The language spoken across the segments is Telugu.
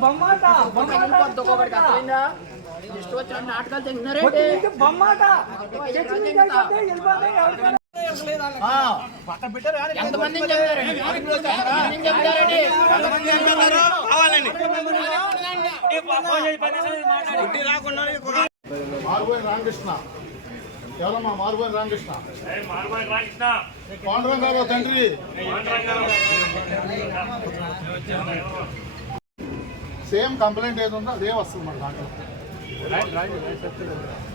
బొమ్మాట ఒక్కొక్కడికి అర్థమైందా ఇష్టం వచ్చిన నాటకాలు బొమ్మాట మారుబోయిన రామకృష్ణ ఎవరమ్మా మారుబోయిన రామకృష్ణ పాండురంగారావు తండ్రి సేమ్ కంప్లైంట్ ఏది ఉందో అదే వస్తుంది మన దాంట్లో.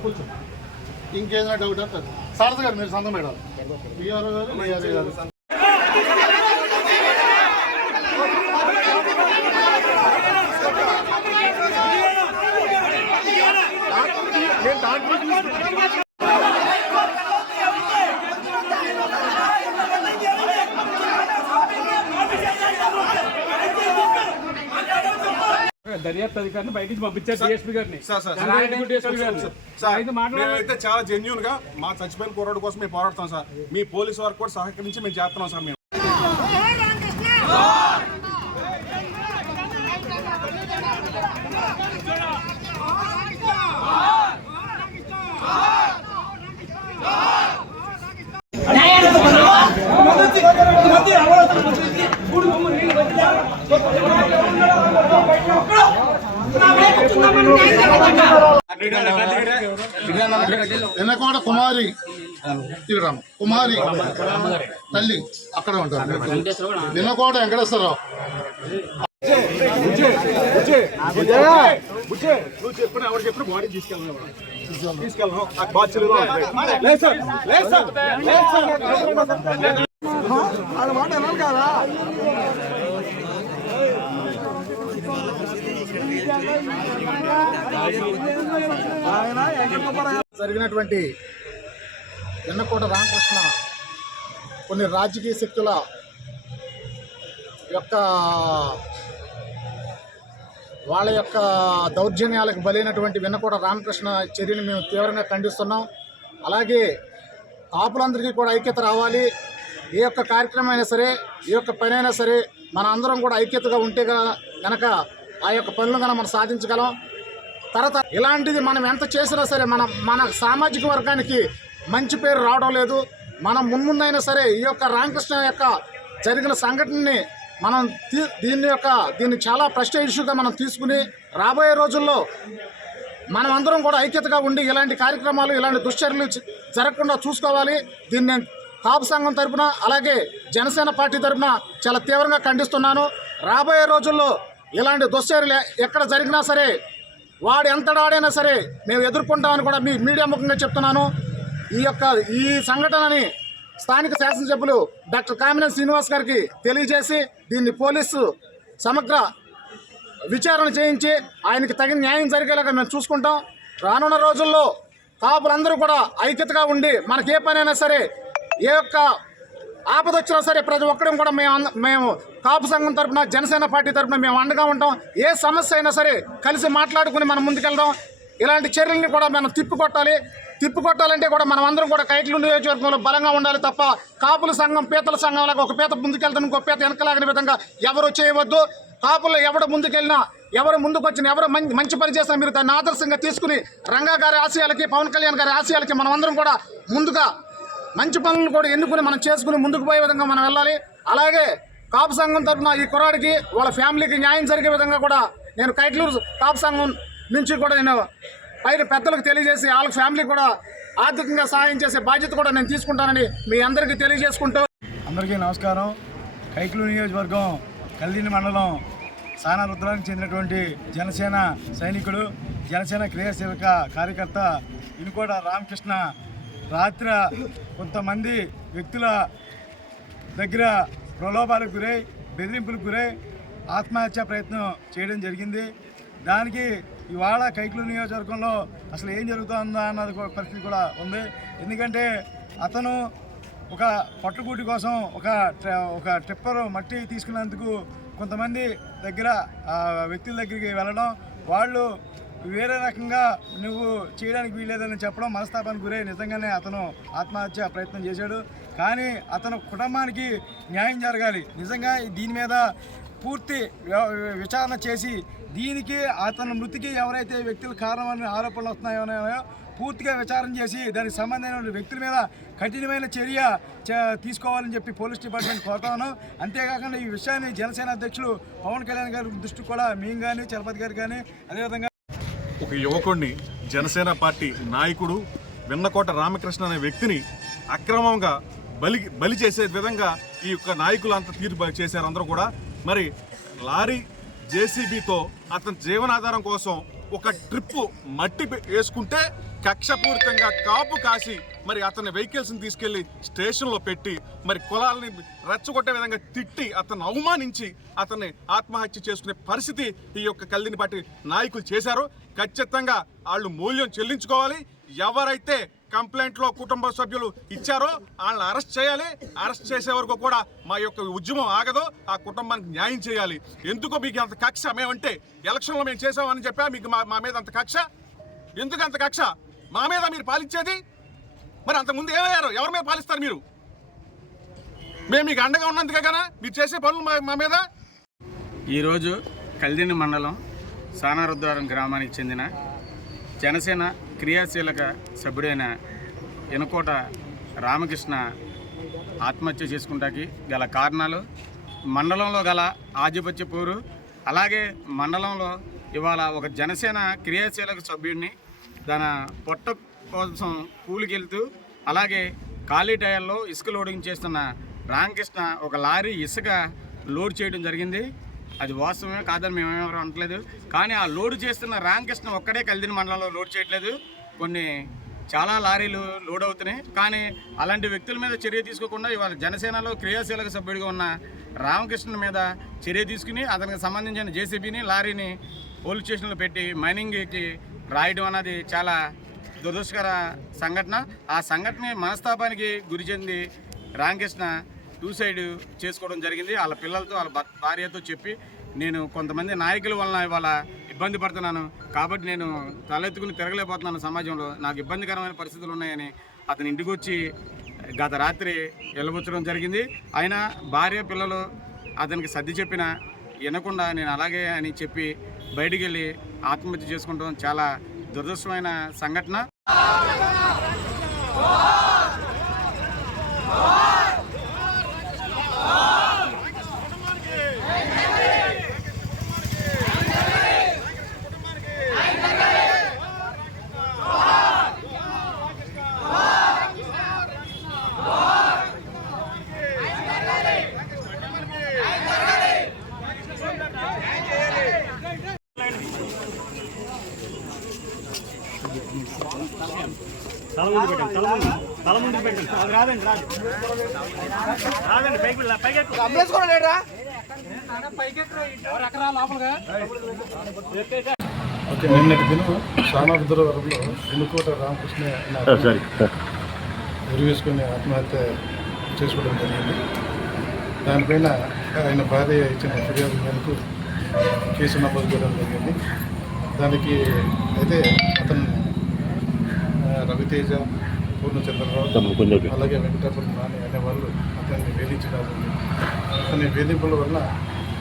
కూర్చో. ఇంకేదైనా డౌట్ అంటే సారథి గారు మీరు సంతం పెట్టాలి బిఆర్ఓ గారు బిఆర్ఏ గారు. దర్యాప్తు అధికారిని బయట నుంచి పంపించారు డిఎస్పీ గారిని. అయితే చాలా జెన్యున్గా మా చచ్చిపోయిన కుర్రాడు కోసం మేము పోరాడతాం సార్. మీ పోలీసు వారికి కూడా సహకరించి మేము చేస్తున్నాం సార్ మేము. ఎన్నకోట కుమారి. ఇక్కడ కుమారి. తల్లి. అక్కడ ఉంటారు. నిన్నకోట వెంకటేశ్వరరావు. నువ్వు చెప్పిన ఎవరు చెప్పిన బాడీ తీసుకెళ్ళను తీసుకెళ్ళను జరిగినటువంటి ఎన్నకోట రామకృష్ణ కొన్ని రాజకీయ శక్తుల యొక్క వాళ్ళ యొక్క దౌర్జన్యాలకు బలైనటువంటి వెన్నకోట రామకృష్ణ చర్యను మేము తీవ్రంగా ఖండిస్తున్నాం. అలాగే కాపులందరికీ కూడా ఐక్యత రావాలి. ఏ యొక్క కార్యక్రమం అయినా సరే ఏ యొక్క పని అయినా సరే మన అందరం కూడా ఐక్యతగా ఉంటే కనుక ఆ యొక్క పనులు కనుక మనం సాధించగలం. తర్వాత ఇలాంటిది మనం ఎంత చేసినా సరే మన మన సామాజిక వర్గానికి మంచి పేరు రావడం లేదు. మనం మున్ముందైనా సరే ఈ యొక్క రామకృష్ణ యొక్క జరిగిన సంఘటనని మనం దీని దీన్ని యొక్క దీన్ని చాలా ప్రశ్న ఇష్యూగా మనం తీసుకుని రాబోయే రోజుల్లో మనం అందరం కూడా ఐక్యతగా ఉండి ఇలాంటి కార్యక్రమాలు ఇలాంటి దుశ్చర్యలు జరగకుండా చూసుకోవాలి. దీన్ని నేను కాపు సంఘం తరపున అలాగే జనసేన పార్టీ తరపున చాలా తీవ్రంగా ఖండిస్తున్నాను. రాబోయే రోజుల్లో ఇలాంటి దుశ్చర్యలు ఎక్కడ జరిగినా సరే వాడు ఎంతడాడైనా సరే మేము ఎదుర్కొంటామని కూడా మీ మీడియా ముఖంగా చెప్తున్నాను. ఈ యొక్క ఈ సంఘటనని స్థానిక శాసనసభ్యులు డాక్టర్ కామినేని శ్రీనివాస్ గారికి తెలియజేసి దీన్ని పోలీసు సమగ్ర విచారణ చేయించి ఆయనకి తగిన న్యాయం జరిగేలాగా మేము చూసుకుంటాం. రానున్న రోజుల్లో కాపులందరూ కూడా ఐక్యతగా ఉండి మనకి ఏ పనైనా సరే ఏ యొక్క ఆపద వచ్చినా సరే ప్రతి ఒక్కరం కూడా మేము మేము కాపు సంఘం తరపున జనసేన పార్టీ తరపున మేము అండగా ఉంటాం. ఏ సమస్య అయినా సరే కలిసి మాట్లాడుకుని మనం ముందుకెళ్దాం. ఇలాంటి చర్యల్ని కూడా మనం తిప్పికొట్టాలి. తిప్పికొట్టాలంటే కూడా మనం అందరం కూడా కైట్లు నియోజకవర్గంలో బలంగా ఉండాలి తప్ప కాపుల సంఘం పీతల సంఘం ఒక పీత ముందుకెళ్తాను ఇంకో పీత వెనకలాగిన విధంగా ఎవరు చేయవద్దు. కాపుల్లో ఎవడు ముందుకెళ్ళినా ఎవరు ముందుకు ఎవరు మంచి మంచి పని చేసినా మీరు దాన్ని ఆదర్శంగా తీసుకుని రంగా గారి ఆశయాలకి పవన్ కళ్యాణ్ గారి ఆశయాలకి మనం అందరం కూడా ముందుగా మంచి పనులను కూడా ఎన్నుకుని మనం చేసుకుని ముందుకు పోయే విధంగా మనం వెళ్ళాలి. అలాగే కాపు సంఘం తరఫున ఈ కుర్రాడికి వాళ్ళ ఫ్యామిలీకి న్యాయం జరిగే విధంగా కూడా నేను కైట్లూరు కాపు సంఘం నుంచి కూడా నేను పైన పెద్దలకు తెలియజేసి వాళ్ళ ఫ్యామిలీ కూడా ఆర్థికంగా సహాయం చేసే బాధ్యత కూడా నేను తీసుకుంటానని మీ అందరికీ తెలియజేసుకుంటూ అందరికీ నమస్కారం. కైట్లూరు నియోజకవర్గం కల్దీని మండలం సానా రుద్రానికి చెందినటువంటి జనసేన సైనికుడు జనసేన క్రియాశీలక కార్యకర్త ఇనుకోట రామకృష్ణ. రాత్రి కొంతమంది వ్యక్తుల దగ్గర ప్రలోభాలకు గురై బెదిరింపులకు గురై ఆత్మహత్య ప్రయత్నం చేయడం జరిగింది. దానికి ఇవాళ కైకులు నియోజకవర్గంలో అసలు ఏం జరుగుతుందా అన్నది పరిస్థితి కూడా ఉంది. ఎందుకంటే అతను ఒక పట్టుకూటి కోసం ఒక ఒక ట్రిప్పర్ మట్టి తీసుకున్నందుకు కొంతమంది దగ్గర వ్యక్తుల దగ్గరికి వెళ్ళడం వాళ్ళు వేరే రకంగా నువ్వు చేయడానికి వీల్లేదని చెప్పడం మనస్తాపానికి గురై నిజంగానే అతను ఆత్మహత్య ప్రయత్నం చేశాడు. కానీ అతను కుటుంబానికి న్యాయం జరగాలి. నిజంగా దీని మీద పూర్తి విచారణ చేసి దీనికి అతని మృతికి ఎవరైతే వ్యక్తులు కారణమని ఆరోపణలు వస్తున్నాయో పూర్తిగా విచారణ చేసి దానికి సంబంధించిన వ్యక్తుల మీద కఠినమైన చర్య తీసుకోవాలని చెప్పి పోలీస్ డిపార్ట్మెంట్ కోరుతాను అంతేకాకుండా ఈ విషయాన్ని జనసేన అధ్యక్షులు పవన్ కళ్యాణ్ గారి దృష్టికి కూడా మేము కానీ చలపతి గారు కానీ అదేవిధంగా యువకుడిని జనసేన పార్టీ నాయకుడు వెన్నకోట రామకృష్ణ అనే వ్యక్తిని అక్రమంగా బలి బలి చేసే విధంగా ఈ యొక్క నాయకులు అంత తీర్పు చేశారు అందరూ కూడా. మరి లారీ జేసీబీతో అతని జీవనాధారం కోసం ఒక ట్రిప్పు మట్టి వేసుకుంటే కక్షపూరితంగా కాపు కాసి మరి అతని వెహికల్స్ని తీసుకెళ్ళి స్టేషన్లో పెట్టి మరి కులాలని రెచ్చగొట్టే విధంగా తిట్టి అతను అవమానించి అతన్ని ఆత్మహత్య చేసుకునే పరిస్థితి ఈ యొక్క కల్దిని బట్టి నాయకులు చేశారు. ఖచ్చితంగా వాళ్ళు మూల్యం చెల్లించుకోవాలి. ఎవరైతే కంప్లైంట్లో కుటుంబ సభ్యులు ఇచ్చారో వాళ్ళని అరెస్ట్ చేయాలి. అరెస్ట్ చేసే వరకు కూడా మా యొక్క ఉద్యమం ఆగదు. ఆ కుటుంబానికి న్యాయం చేయాలి. ఎందుకో మీకు అంత కక్ష మేమంటే ఎలక్షన్లో మేము చేసామని చెప్పా మీకు మా మా మీద అంత కక్ష? ఎందుకు అంత కక్ష? మా మీద మీరు పాలించేది మరి అంతకుముందు ఏమయ్యారు? ఎవరి మీద పాలిస్తారు మీరు? మేము మీకు అండగా ఉన్నందుకే కదా? మీరు చేసే పనులు మా మా మీద? ఈరోజు కల్దిని మండలం సానారుద్వారం గ్రామానికి చెందిన జనసేన క్రియాశీలక సభ్యుడైన ఎనుకోట రామకృష్ణ ఆత్మహత్య చేసుకుంటాకి గల కారణాలు మండలంలో గల ఆధిపత్య పోరు అలాగే మండలంలో ఇవాళ ఒక జనసేన క్రియాశీలక సభ్యుడిని తన పొట్ట కోసం కూలికి వెళ్తూ అలాగే ఖాళీ టైర్లో ఇసుక లోడింగ్ చేస్తున్న రామకృష్ణ ఒక లారీ ఇసుక లోడ్ చేయడం జరిగింది. అది వాస్తవమే కాదని మేమేమో అనట్లేదు. కానీ ఆ లోడ్ చేస్తున్న రామకృష్ణ ఒక్కడే కలిదిన మండలంలో లోడ్ చేయట్లేదు. కొన్ని చాలా లారీలు లోడ్ అవుతున్నాయి. కానీ అలాంటి వ్యక్తుల మీద చర్య తీసుకోకుండా ఇవాళ జనసేనలో క్రియాశీలక సభ్యుడిగా ఉన్న రామకృష్ణ మీద చర్య తీసుకుని అతనికి సంబంధించిన జేసీబీని లారీని పోలీస్ స్టేషన్లో పెట్టి మైనింగ్కి రాయడం అన్నది చాలా దురదృష్టకర సంఘటన. ఆ సంఘటన మనస్తాపానికి గురి చెంది రామకృష్ణ సూసైడ్ చేసుకోవడం జరిగింది. వాళ్ళ పిల్లలతో వాళ్ళ భార్యతో చెప్పి నేను కొంతమంది నాయకుల వలన ఇవాళ ఇబ్బంది పడుతున్నాను. కాబట్టి నేను తలెత్తుకుని తిరగలేకపోతున్నాను సమాజంలో. నాకు ఇబ్బందికరమైన పరిస్థితులు ఉన్నాయని అతని ఇంటికి వచ్చి గత రాత్రి వెళ్ళబుచ్చడం జరిగింది. ఆయన భార్య పిల్లలు అతనికి సర్ది చెప్పిన వినకుండా నేను అలాగే అని చెప్పి బయటికి వెళ్ళి ఆత్మహత్య చేసుకుంటాం చాలా దురదృష్టమైన సంఘటన. 아! ఓకే నిన్నటి దినం ఎన్నుకోట రామకృష్ణ ఉరివేసుకుని ఆత్మహత్య చేసుకోవడం జరిగింది. దానిపైన ఆయన భార్య ఇచ్చిన ఫిర్యాదు మేరకు కేసు నమోదు చేయడం జరిగింది. దానికి అయితే అతను రవితేజ పూర్ణచంద్రరావు అలాగే వెంకటాపురం నాని అనే వాళ్ళు అతన్ని వేధించడం జరిగింది. అతని వేధింపుల వల్ల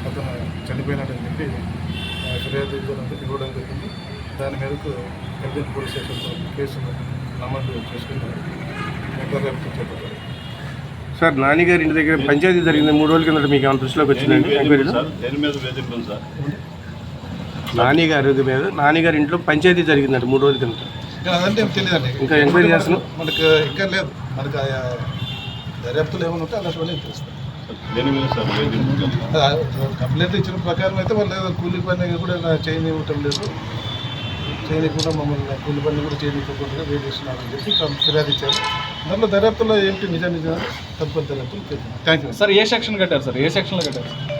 అతను చనిపోయినట్టు చెప్పి ఫిర్యాదు ఇవ్వడం ఇవ్వడం జరిగింది. దాని మేరకు కల్దిన్ పోలీస్ స్టేషన్లో కేసును నమోదు చేసుకుని దర్యాప్తు చేపట్టారు. సార్ నాన్నగారి ఇంటి దగ్గర పంచాయతీ జరిగింది. మూడు రోజుల కిందట మీకు ఏమైనా దృష్టిలోకి వచ్చిందండి? దేని మీద వేధింపులు సార్? నాని గారి మీద నాని గారి ఇంట్లో పంచాయతీ జరిగిందంట మూడు రోజుల కిందట. అదంటే ఏం తెలియదండి. ఇంకా ఎంక్వైరీ చేస్తున్నాం మనకు ఇంకా లేదు. మనకు దర్యాప్తులు ఏమైనా ఉంటే సార్? వేధింపులు కంప్లైంట్? ఇచ్చిన ప్రకారం అయితే వాళ్ళు కూలి పని కూడా నా చేయనివ్వటం లేదు. చేయనీయకుండా మమ్మల్ని కూలి పని కూడా చేయనీయకుండా వేధిస్తున్నారని చెప్పి కం- ఫిర్యాదు ఇచ్చారు. దాంట్లో దర్యాప్తులో ఏంటి నిజ నిజ తదుపరి దర్యాప్తులు థ్యాంక్ యూ సార్ ఏ సెక్షన్ కట్టారు సార్? ఏ సెక్షన్లో కట్టారు